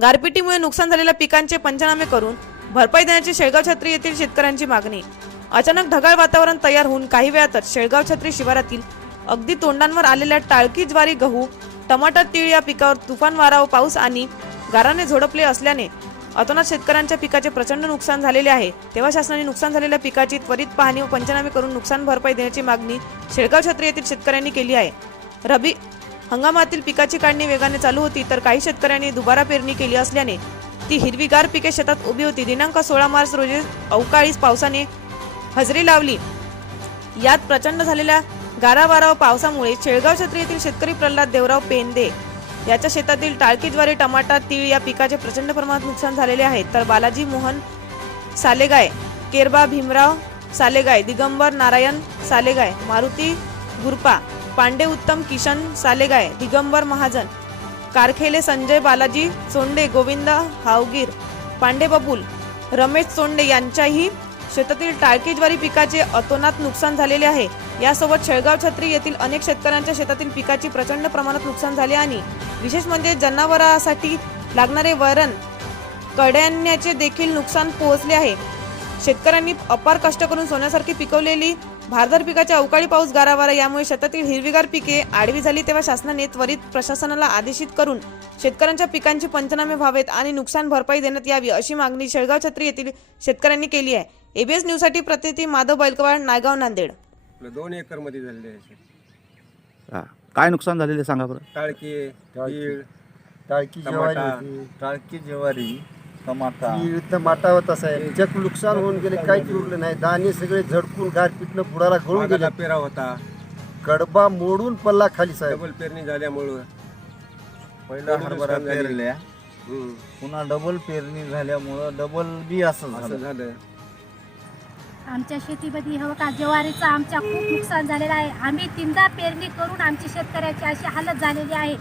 गारपिटीमुळे नुकसान झालेल्या पिकांचे पंचनामे करून भरपाई देण्याची शेळगाव छत्री येथील शेतकऱ्यांची मागणी. अचानक ढगाळ वातावरण तयार होऊन काही वेळातच शेळगाव छत्री शिवारातील अगदी तोंडांवर आलेल्या टाळकी ज्वारी गहू टमाटर तीळ या पिकावर तुफान वारा व पाऊस आणि गाराने झोडपले असल्याने अतोनात शेतकऱ्यांच्या पिकाचे प्रचंड नुकसान झालेले आहे. तेव्हा शासनाने नुकसान झालेल्या पिकाची त्वरित पाहणी व पंचनामे करून नुकसान भरपाई देण्याची मागणी शेळगाव छत्री येथील शेतकऱ्यांनी केली आहे. रबी हंगामातील पिकाची काढणी वेगाने चालू होती तर काही शेतकऱ्यांनी दुबारा पेरणी केली असल्याने ती हिरवीगार पिके शेतात उभी होती. दिनांक सोळा मार्च रोजी अवकाळी पावसाने हजेरी लावली. यात प्रचंड झालेल्या गारा वारा व पावसामुळे शेळगाव क्षेत्र येथील शेतकरी प्रल्हाद देवराव पेंदे याच्या शेतातील टाळकी ज्वारी टमाटा तीळ या पिकाचे प्रचंड प्रमाणात नुकसान झालेले आहे. तर बालाजी मोहन सालेगाय केरबा भीमराव सालेगाय दिगंबर नारायण सालेगाय मारुती गुरपा पांडे उत्तम किशन सालेगाय दिगंबर महाजन कारखेले संजय बालाजी सोंडे गोविंद हावगीर पांडे बबुल रमेश सोंडे यांच्याही शेतातील टाळकेज्वारी पिकाचे अतोनात नुकसान झालेले आहे. यासोबत शेळगाव छत्री येथील अनेक शेतकऱ्यांच्या शेतातील पिकाची प्रचंड प्रमाणात नुकसान झाले आणि विशेष म्हणजे जनावरांसाठी लागणारे वरण कड्याण्याचे देखील नुकसान पोहोचले आहे. शेतकऱ्यांनी अपार कष्ट करून सोन्यासारखी पिकवलेली भारदार पिकाच्या अवकाळी पाऊस गारावारा यामुळे शेतातील हिरवीगार पिके आडवी झाली तेव्हा शासनाने त्वरित प्रशासनाला आदेशित करून शेतकऱ्यांच्या पिकांचे पंचनामे व्हावेत आणि नुकसान भरपाई देण्यात यावी अशी मागणी शेळगाव छत्री येथील शेतकऱ्यांनी केली आहे. एबीएस न्यूजसाठी प्रतिनिधी माधव बैलकवाड नायगाव नांदेड. दोन एकरमध्ये झालेले आहे. हा. काय नुकसान झालेले सांगा बरं. टाळकी तीळ टाळकी ज्वारी टमाटा. होती. टाळकी ज्वारी. टमाटा साहेब जग नुकसान होऊन गेले काहीच उरलं नाही. दाणे सगळे झडकून गारपीटनं बुडाला गळून गेले. पेरा होता. कडबा मोडून पल्ला खाली साहेब. डबल पेरणी झाल्यामुळं. पहिला हरभरा. पेरल्या. हम्म, पुन्हा डबल पेरणी झाल्यामुळं डबल बी असं असं झालं. झालं आमच्या शेतीमध्ये हो का ज्वारीचं आमच्या खूप नुकसान झालेलं आहे. आम्ही तीनदा पेरणी करून आमची शेतकऱ्याची अशी हालत झालेली आहे.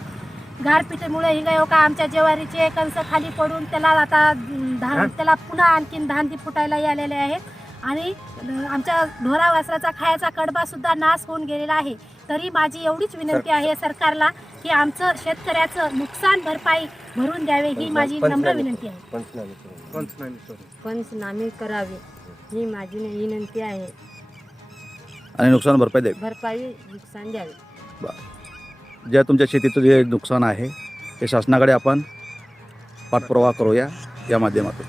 गारपिटीमुळे हिंगा हो का? आमच्या ज्वारीचे कणस खाली पडून त्याला आता धान त्याला पुन्हा आणखीन धांदी फुटायला आलेले आहेत. आणि आमच्या ढोरा वासराचा खायचा कडबा सुद्धा नाश होऊन गेलेला आहे. तरी माझी एवढीच विनंती आहे सरकारला की आमचं शेतकऱ्याचं नुकसान भरपाई भरून द्यावे ही माझी नम्र विनंती आहे. पंचनामे करावे ही माझी विनंती आहे. आणि नुकसान भरपाई दे भरपाई नुकसान द्यावे. जे तुमच्या शेतीचं जे नुकसान आहे ते शासनाकडे आपण पाठपुरावा करूया या माध्यमातून.